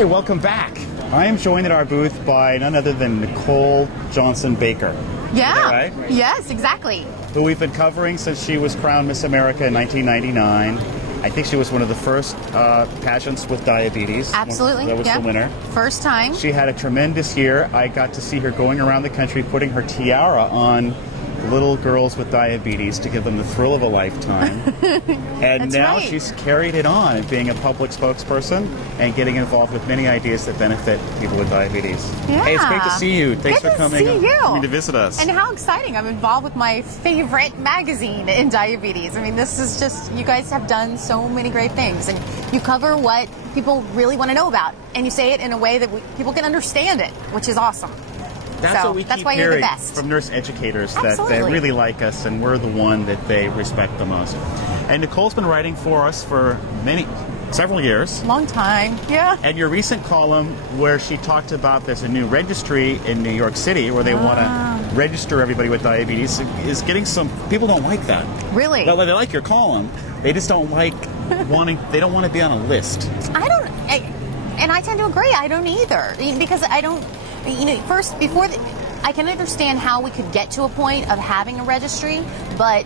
Hey, welcome back. I am joined at our booth by none other than Nicole Baker. Yeah. Is that right? Yes, exactly. Who we've been covering since she was crowned Miss America in 1999. I think she was one of the first pageants with diabetes. Absolutely. That was the winner. First time. She had a tremendous year. I got to see her going around the country putting her tiara on little girls with diabetes to give them the thrill of a lifetime. And That's now right. she's carried it on, being a public spokesperson and getting involved with many ideas that benefit people with diabetes. Yeah. Hey, it's great to see you. Thanks Good for to see you. coming to visit us. And how exciting. I'm involved with my favorite magazine in diabetes. I mean, this is just, you guys have done so many great things. And you cover what people really want to know about. And you say it in a way that people can understand it, which is awesome. That's so what we that's keep why you're the hearing best. from nurse educators, that Absolutely. they really like us and we're the one that they respect the most. And Nicole's been writing for us for several years. Long time, yeah. And your recent column where she talked about there's a new registry in New York City where they want to register everybody with diabetes is getting some, people don't like that. Really? They like your column. They just don't like they don't want to be on a list. And I tend to agree, I don't either. Because I don't, first, I can understand how we could get to a point of having a registry, but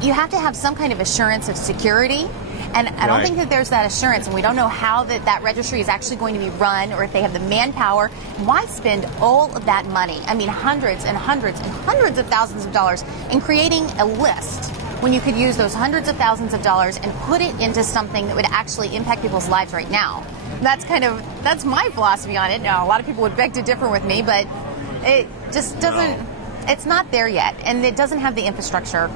you have to have some kind of assurance of security. And I don't think that there's that assurance, and we don't know how that registry is actually going to be run, or if they have the manpower. Why spend all of that money? I mean, hundreds and hundreds and hundreds of thousands of dollars in creating a list when you could use those hundreds of thousands of dollars and put it into something that would actually impact people's lives right now. That's my philosophy on it. Now, a lot of people would beg to differ with me, but it just doesn't, it's not there yet, and it doesn't have the infrastructure.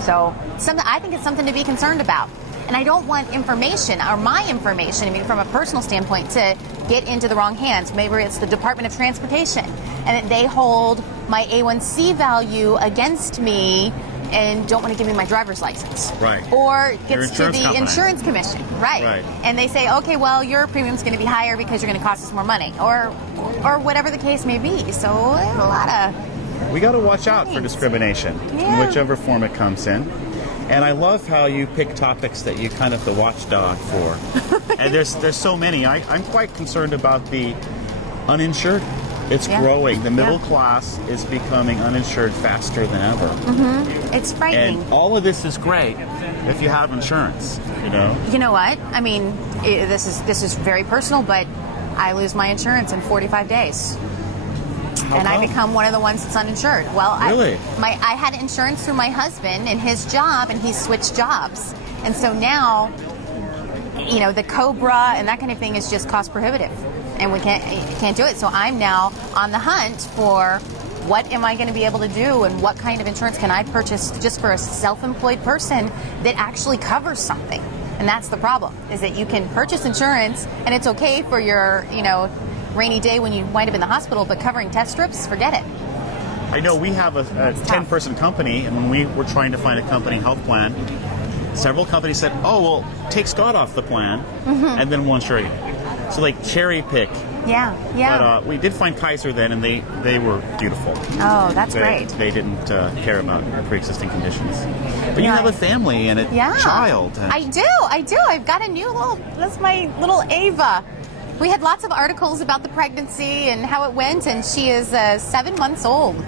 So I think it's something to be concerned about. And I don't want information, or my information, I mean, from a personal standpoint, to get into the wrong hands. Maybe it's the Department of Transportation, and that they hold my A1C value against me and don't want to give me my driver's license. Right. Or gets to the company. insurance commission. Right. And they say, okay, well, your premium's going to be higher because you're going to cost us more money. Or whatever the case may be. So a lot of... We got to watch out for discrimination, in whichever form it comes in. And I love how you pick topics that you kind of the watchdog for. And there's so many. I'm quite concerned about the uninsured. It's growing. The middle class is becoming uninsured faster than ever. Mm-hmm. It's frightening. And all of this is great if you have insurance, You know what? I mean, this is very personal, but I lose my insurance in 45 days. How come? I become one of the ones that's uninsured. Well, really? I had insurance through my husband and his job, and he switched jobs. And so now, the COBRA and that kind of thing is just cost prohibitive. And we can't do it. So I'm now on the hunt for what am I going to be able to do, and what kind of insurance can I purchase just for a self-employed person that actually covers something. And that's the problem, is that you can purchase insurance and it's okay for your, rainy day when you wind up in the hospital, but covering test strips, forget it. I know we have a 10-person company, and when we were trying to find a company health plan, several companies said, oh, well, take Scott off the plan, and then we'll insure you. So cherry pick. Yeah. But we did find Kaiser then, and they were beautiful. Oh, that's great. They didn't care about pre-existing conditions. But you have a family and a child. I do. I've got a new that's my little Ava. We had lots of articles about the pregnancy and how it went, and she is 7 months old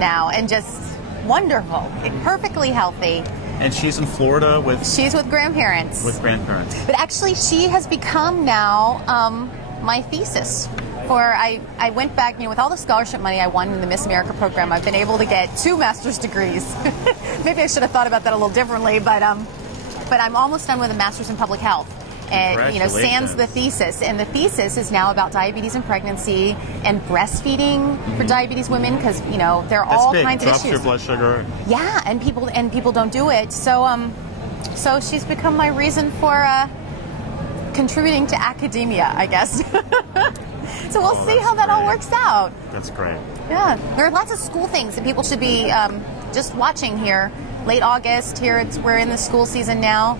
now, and just wonderful, perfectly healthy. And she's in Florida with... She's with grandparents. But actually, she has become now my thesis. I went back, with all the scholarship money I won in the Miss America program, I've been able to get 2 master's degrees. Maybe I should have thought about that a little differently, but I'm almost done with a master's in public health. And sans the thesis, and the thesis is now about diabetes and pregnancy and breastfeeding for diabetes women, because there are all kinds of issues. Drops your blood sugar. Yeah, and people don't do it. So she's become my reason for contributing to academia, I guess. So we'll see how that all works out. That's great. Yeah, there are lots of school things that people should be just watching here. Late August, we're in the school season now.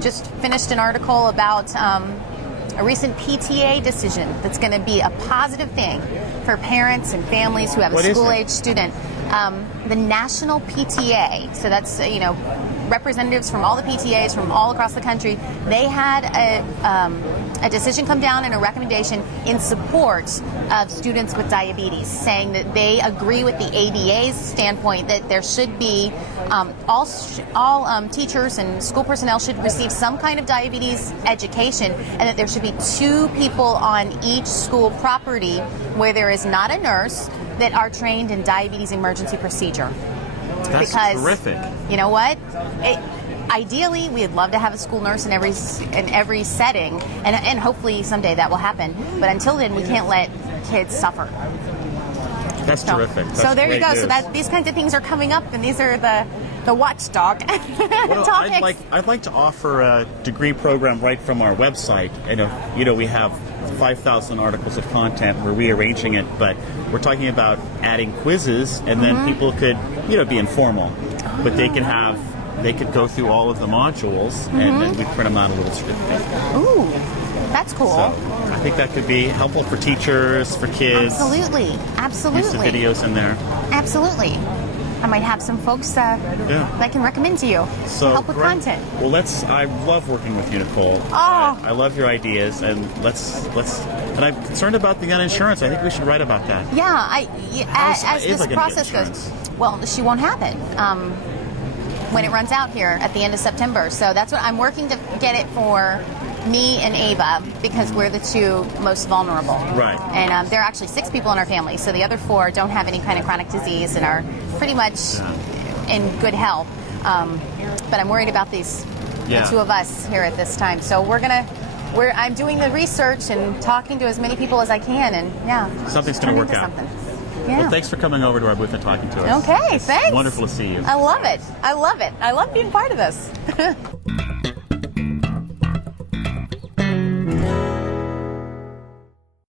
Just finished an article about a recent PTA decision that's going to be a positive thing for parents and families who have a school-age student. The National PTA, so that's, representatives from all the PTAs from all across the country. They had a decision come down and a recommendation in support of students with diabetes, saying that they agree with the ADA's standpoint that there should be all teachers and school personnel should receive some kind of diabetes education, and that there should be 2 people on each school property where there is not a nurse that are trained in diabetes emergency procedure. That's because, terrific. You know what? Ideally, we'd love to have a school nurse in every setting, and hopefully someday that will happen. But until then, we can't let kids suffer. That's terrific. That's so there you go. news. So these kinds of things are coming up, and these are the watchdog topics. I'd like to offer a degree program right from our website. And we have 5,000 articles of content. We're rearranging it, but we're talking about adding quizzes, and then people could, be informal, but they could go through all of the modules, and then we print them out a little certificate. Ooh, that's cool. So I think that could be helpful for teachers, for kids. Absolutely. Use the videos in there. Absolutely. I might have some folks that I can recommend to you to help with content. Well, I love working with you, Nicole. Oh. I love your ideas, and and I'm concerned about the uninsurance. I think we should write about that. Yeah, as this process insurance? goes, well, she won't have it when it runs out here at the end of September. So that's what I'm working to get it for me and Ava, because we're the 2 most vulnerable. Right. And there are actually 6 people in our family, so the other 4 don't have any kind of chronic disease and are pretty much in good health. But I'm worried about the 2 of us here at this time. So I'm doing the research and talking to as many people as I can, and something's going to work out. Yeah. Well, thanks for coming over to our booth and talking to us. Okay, thanks. Wonderful to see you. I love it. I love being part of this.